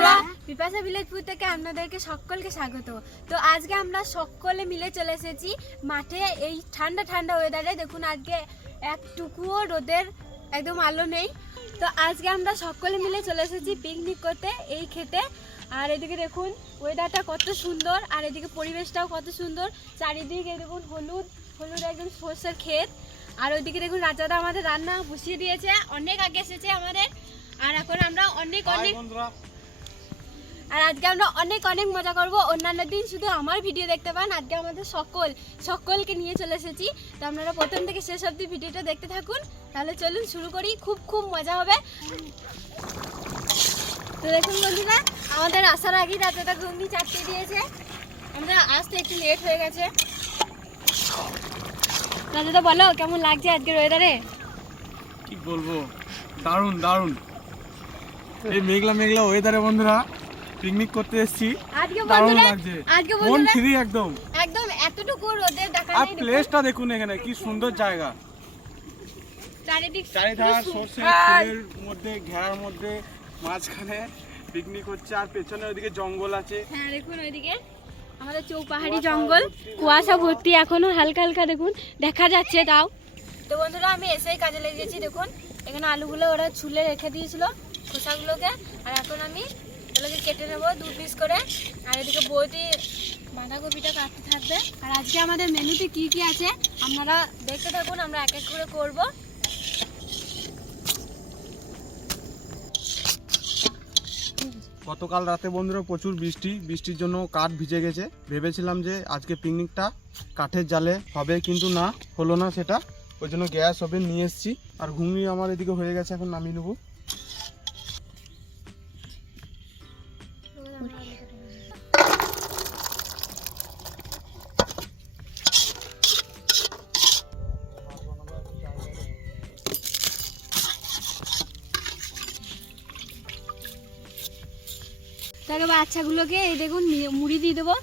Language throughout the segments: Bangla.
বন্ধুরা, পিপাসা ভিলেজপুর থেকে আপনাদেরকে সকলকে স্বাগত। তো আজকে আমরা সকলে মিলে চলে এসেছি মাঠে এই ঠান্ডা ঠান্ডা ওয়েদারে। দেখুন আজকে একটুকুও রোদের একদম আলো নেই। তো আজকে আমরা সকলে মিলে চলে এসেছি পিকনিক করতে এই খেতে। আর এদিকে দেখুন ওয়েদারটা কত সুন্দর, আর এদিকে পরিবেশটাও কত সুন্দর। চারিদিকে দেখুন হলুদ হলুদ একদম সর্ষের ক্ষেত। আর ওইদিকে দেখুন রাজাদা আমাদের রান্না বসিয়ে দিয়েছে, অনেক আগে এসেছে আমাদের। আর এখন আমরা অনেক আর আজকে আমরা অনেক মজা করব। অন্যান্য দিন শুধু আমার ভিডিও দেখতে পান, আজকে আমাদের সকলকে নিয়ে চলে এসেছি। তো আপনারা প্রথম থেকে শেষ অবধি ভিডিওটা দেখতে থাকুন। তাহলে চলুন শুরু করি, খুব মজা হবে। তো দেখুন বন্ধুরা, আমাদের আসার আগেই রাজাদা ঘুগনি চাপিয়ে দিয়েছে। আমরা আসতে একটু লেট হয়ে গেছে। রাজাদা বলো কেমন লাগছে আজকের ওয়েদারে? কি বলবো, দারুণ দারুণ। এই মেঘলা মেঘলা ওয়েদারে বন্ধুরা পিকনিক করতে এসেছি, দারুণ লাগছে। মন ফ্রি একদম এতটুকু রোদে দেখা আর নেই। প্লেসটা দেখুন, এখানে কি সুন্দর জায়গা। চারিধার সরষে ফুলের মধ্যে ঘেরার মধ্যে মাঝখানে পিকনিক হচ্ছে, আর পেছনে ওইদিকে জঙ্গল আছে। হ্যাঁ দেখুন ওইদিকে আমাদের চৌপাহাড়ি জঙ্গল, কুয়াশা ভর্তি, এখনো হালকা হালকা দেখুন দেখা যাচ্ছে তাও। তো বন্ধুরা আমি এসেই কাজে লেগে গেছি। দেখুন এখানে আলুগুলো ওরা ছুলে রেখে দিয়েছিল খোসাগুলোকে, আর এখন আমি এগুলোকে কেটে নেবো 2 পিস করে। আর এদিকে বৌদি বাঁধাকপিটা কাটতে থাকবে। আর আজকে আমাদের মেনুতে কি কি আছে আপনারা দেখতে থাকুন, আমরা এক এক করে করবো। গতকাল রাতে বন্ধুরা প্রচুর বৃষ্টির জন্য কাঠ ভিজে গেছে। ভেবেছিলাম যে আজকে পিকনিকটা কাঠের জালে হবে, কিন্তু না হলো না সেটা। ওই জন্য গ্যাস ওভেন নিয়ে এসেছি। আর ঘুগনি আমার এদিকে হয়ে গেছে, এখন নামিয়ে নেবো। তাকে বাচ্চাগুলোকে এই দেখুন মুড়ি দিয়ে দেবো।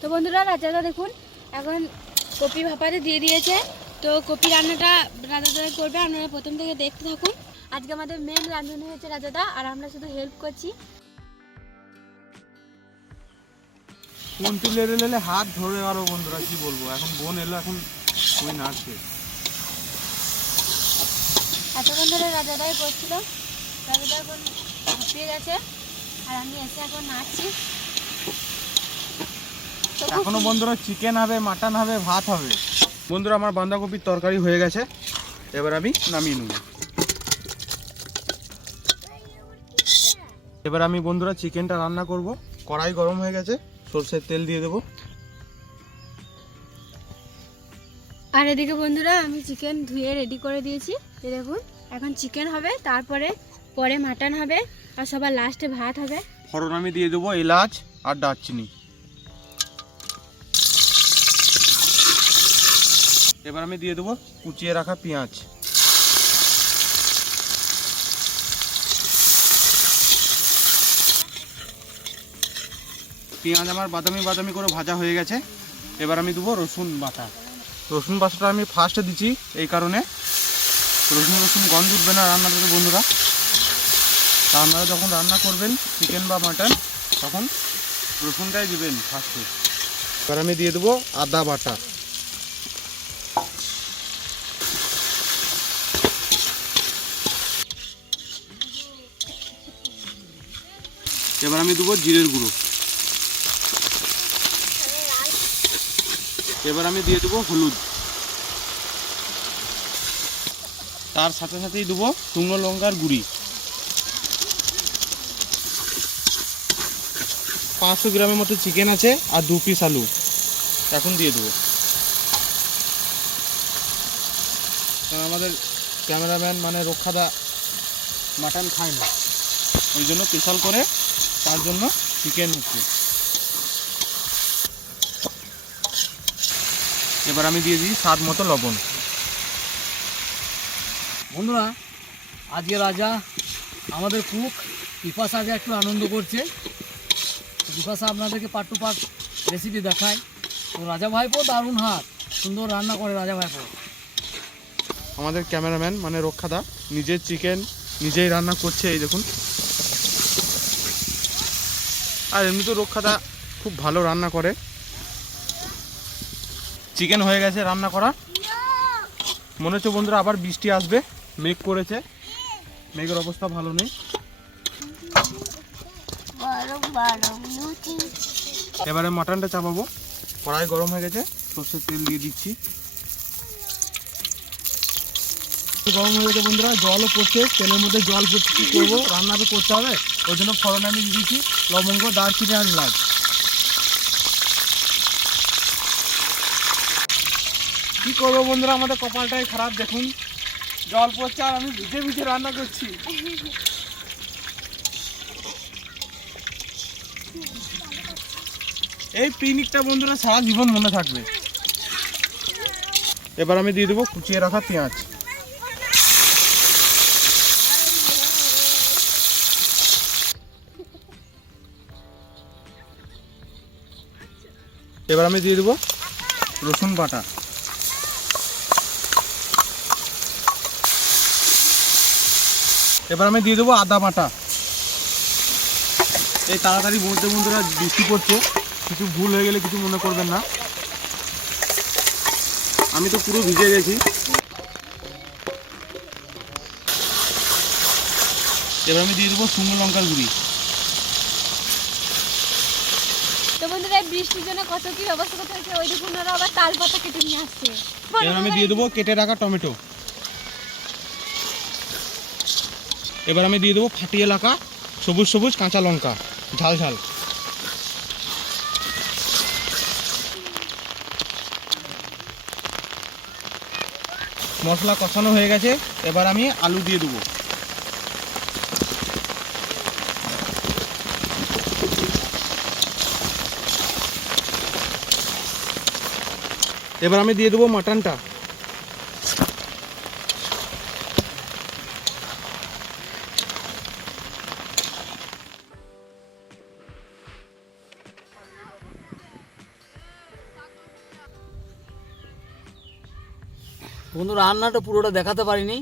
তো বন্ধুরা রাজাদা দেখুন এখন কপি ভাপাতে দিয়ে দিয়েছে। তো কপি রান্নাটা রাজাদা করবে, আপনারা প্রথম থেকে দেখতে থাকুন। আজকে আমাদের মেন রাঁধুনি হয়েছে রাজাদা, আর আমরা শুধু হেল্প করছি। কোন তুলে হাত ধরে আরো বন্ধুরা, কি বলবো। এখন বোন এলো, এখন ওই নাচবে। এতক্ষণ ধরে রাজাদাই করছিল, রাজাদা এখন হাঁপিয়ে গেছে, আর আমি এসে এখন নাচছি। এখনো বন্ধুরা চিকেন হবে, মাটন হবে, ভাত হবে। বন্ধুরা আমার বাঁধাকপির তরকারি হয়ে গেছে, এবার আমি নামিয়ে নেব। এবার আমি বন্ধুরা চিকেনটা রান্না করব। কড়াই গরম হয়ে গেছে, সরষের তেল দিয়ে দেবো। আর এদিকে বন্ধুরা আমি চিকেন ধুয়ে রেডি করে দিয়েছি। এই দেখুন এখন চিকেন হবে, তারপরে মাটন হবে, আর সবার লাস্টে ভাত হবে। ফোড়ন আমি দিয়ে দেবো এলাচ আর দারচিনি। এবার আমি দিয়ে দেবো কুচিয়ে রাখা পেঁয়াজ। পেঁয়াজ আমার বাদামি করে ভাজা হয়ে গেছে। এবার আমি দেবো রসুন বাটা। রসুন বাটাটা আমি ফার্স্টে দিচ্ছি এই কারণে, রসুন গন্ধ উঠবে না রান্নাটাতে বন্ধুরা। তা আপনারা যখন রান্না করবেন চিকেন বা মাটন, তখন রসুনটাই দিবেন ফার্স্টে। এবার আমি দিয়ে দেবো আদা বাটা। এবার আমি দেবো জিরের গুঁড়ো। এবার আমি দিয়ে দেবো হলুদ। তার সাথে সাথেই দেবো শুকনো লঙ্কার গুঁড়ি। 500 গ্রামের মতো চিকেন আছে, আর 2 পিস আলু এখন দিয়ে দেবো। আমাদের ক্যামেরাম্যান মানে রক্ষাদা মাটন খায় না, ওই জন্য স্পেশাল করে তার জন্য চিকেন হচ্ছে। এবার আমি দিয়ে দিই স্বাদ মতো লবণ। বন্ধুরা, আজকে রাজা আমাদের কুক পিপাসাকে একটু আনন্দ করছে। পিপাসা আপনাদেরকে পার্ট টু পার্ট রেসিপি দেখায়। তো রাজা ভাইপো দারুণ হাত, সুন্দর রান্না করে রাজা ভাইপো। আমাদের ক্যামেরাম্যান মানে রক্ষাদা নিজের চিকেন নিজেই রান্না করছে, এই দেখুন। আর এমনি তো রক্ষাদা খুব ভালো রান্না করে। চিকেন হয়ে গেছে রান্না করা। মনে হচ্ছে বন্ধুরা আবার বৃষ্টি আসবে, মেঘ করেছে, মেঘের অবস্থা ভালো নেই। এবারে মাটনটা চাপাবো। কড়াই গরম হয়ে গেছে, সর্ষের তেল দিয়ে দিচ্ছি। গরম হয়ে গেছে বন্ধুরা, জলও পড়ছে, তেলের মধ্যে জল পড়ছে। কী করবো, রান্না তো করতে হবে, ওই জন্য ফোড়ন আমি দিয়ে দিচ্ছি লবঙ্গ, দারচিনি আর এলাচ। কী করবো বন্ধুরা, আমাদের কপালটাই খারাপ। দেখুন জল পড়ছে আর আমি ভিজে ভিজে রান্না করছি। এই পিকনিকটা বন্ধুরা সারা জীবন মনে থাকবে। এবার আমি দিয়ে দেবো কুচিয়ে রাখা পেঁয়াজ। এবার আমি দিয়ে দেবো রসুন বাটা। এবার আমি দিয়ে দেবো আদা বাটা। এই তাড়াতাড়ি মধ্যে বন্ধুরা বৃষ্টি পড়ছে, কিছু ভুল হয়ে গেলে কিছু মনে করবেন না, আমি তো পুরো ভিজে গেছি। এবার আমি দিয়ে দেবো শুকনো লঙ্কার গুঁড়ি। তো বন্ধুরা বৃষ্টির জন্য কত কি ব্যবস্থা করতে হয়েছে, ওই দেখুন ওরা আবার তাল পাতা কেটে নিয়ে আসছে। এবার আমি দিয়ে দেবো কেটে রাখা টমেটো। এবার আমি দিয়ে দেবো ফাটিয়ে রাখা সবুজ সবুজ কাঁচা লঙ্কা, ঝাল ঝাল। মশলা কষানো হয়ে গেছে, এবার আমি আলু দিয়ে দেবো। এবার আমি দিয়ে দেবো মাটনটা। বন্ধু, রান্নাটা পুরোটা দেখাতে পারিনি,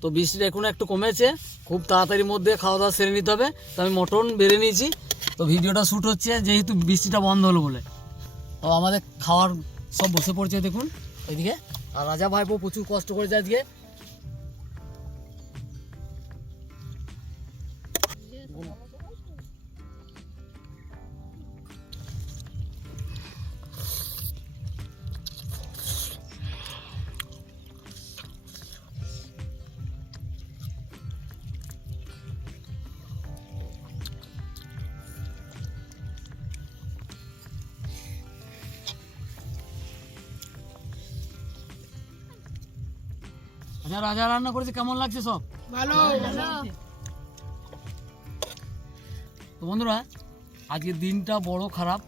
তো বৃষ্টিটা এখন একটু কমেছে, খুব তাড়াতাড়ির মধ্যে খাওয়া দাওয়া সেরে নিতে হবে। তো আমি মটন বেড়ে নিয়েছি, তো ভিডিওটা শ্যুট হচ্ছে যেহেতু বৃষ্টিটা বন্ধ হলো বলে। তো আমাদের খাওয়ার সব বসে পড়ছে দেখুন এদিকে। আর রাজা ভাইপো প্রচুর কষ্ট করেছে আজকে। আচ্ছা, রাজা রান্না করেছে, কেমন লাগছে সব? ভালো। তো বন্ধুরা, আজকের দিনটা বড় খারাপ।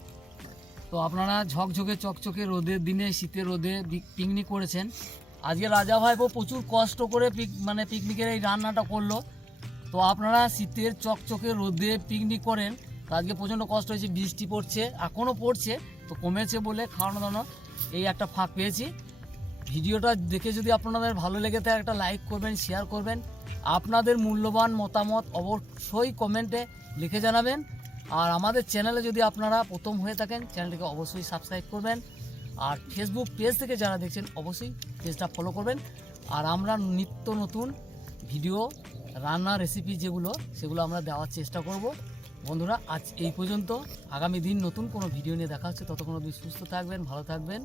তো আপনারা ঝকঝকে চকচকে রোদের দিনে, শীতের রোদে পিকনিক করেছেন। আজকে রাজা ভাইপো প্রচুর কষ্ট করে পিকনিকের এই রান্নাটা করলো। তো আপনারা শীতের চকচকে রোদে পিকনিক করেন, তো আজকে প্রচণ্ড কষ্ট হয়েছে, বৃষ্টি পড়ছে, এখনও পড়ছে, তো কমেছে বলে খাওয়ানো দাওয়ানো এই একটা ফাঁক পেয়েছি। ভিডিওটা দেখে যদি আপনাদের ভালো লেগে থাকে একটা লাইক করবেন, শেয়ার করবেন, আপনাদের মূল্যবান মতামত অবশ্যই কমেন্টে লিখে জানাবেন। আর আমাদের চ্যানেলে যদি আপনারা প্রথম হয়ে থাকেন, চ্যানেলটিকে অবশ্যই সাবস্ক্রাইব করবেন। আর ফেসবুক পেজ থেকে যারা দেখছেন অবশ্যই পেজটা ফলো করবেন। আর আমরা নিত্য নতুন ভিডিও, রান্না রেসিপি যেগুলো সেগুলো আমরা দেওয়ার চেষ্টা করব। বন্ধুরা, আজ এই পর্যন্ত। আগামী দিন নতুন কোনো ভিডিও নিয়ে দেখা হচ্ছে, ততক্ষণ অবধি সুস্থ থাকবেন, ভালো থাকবেন।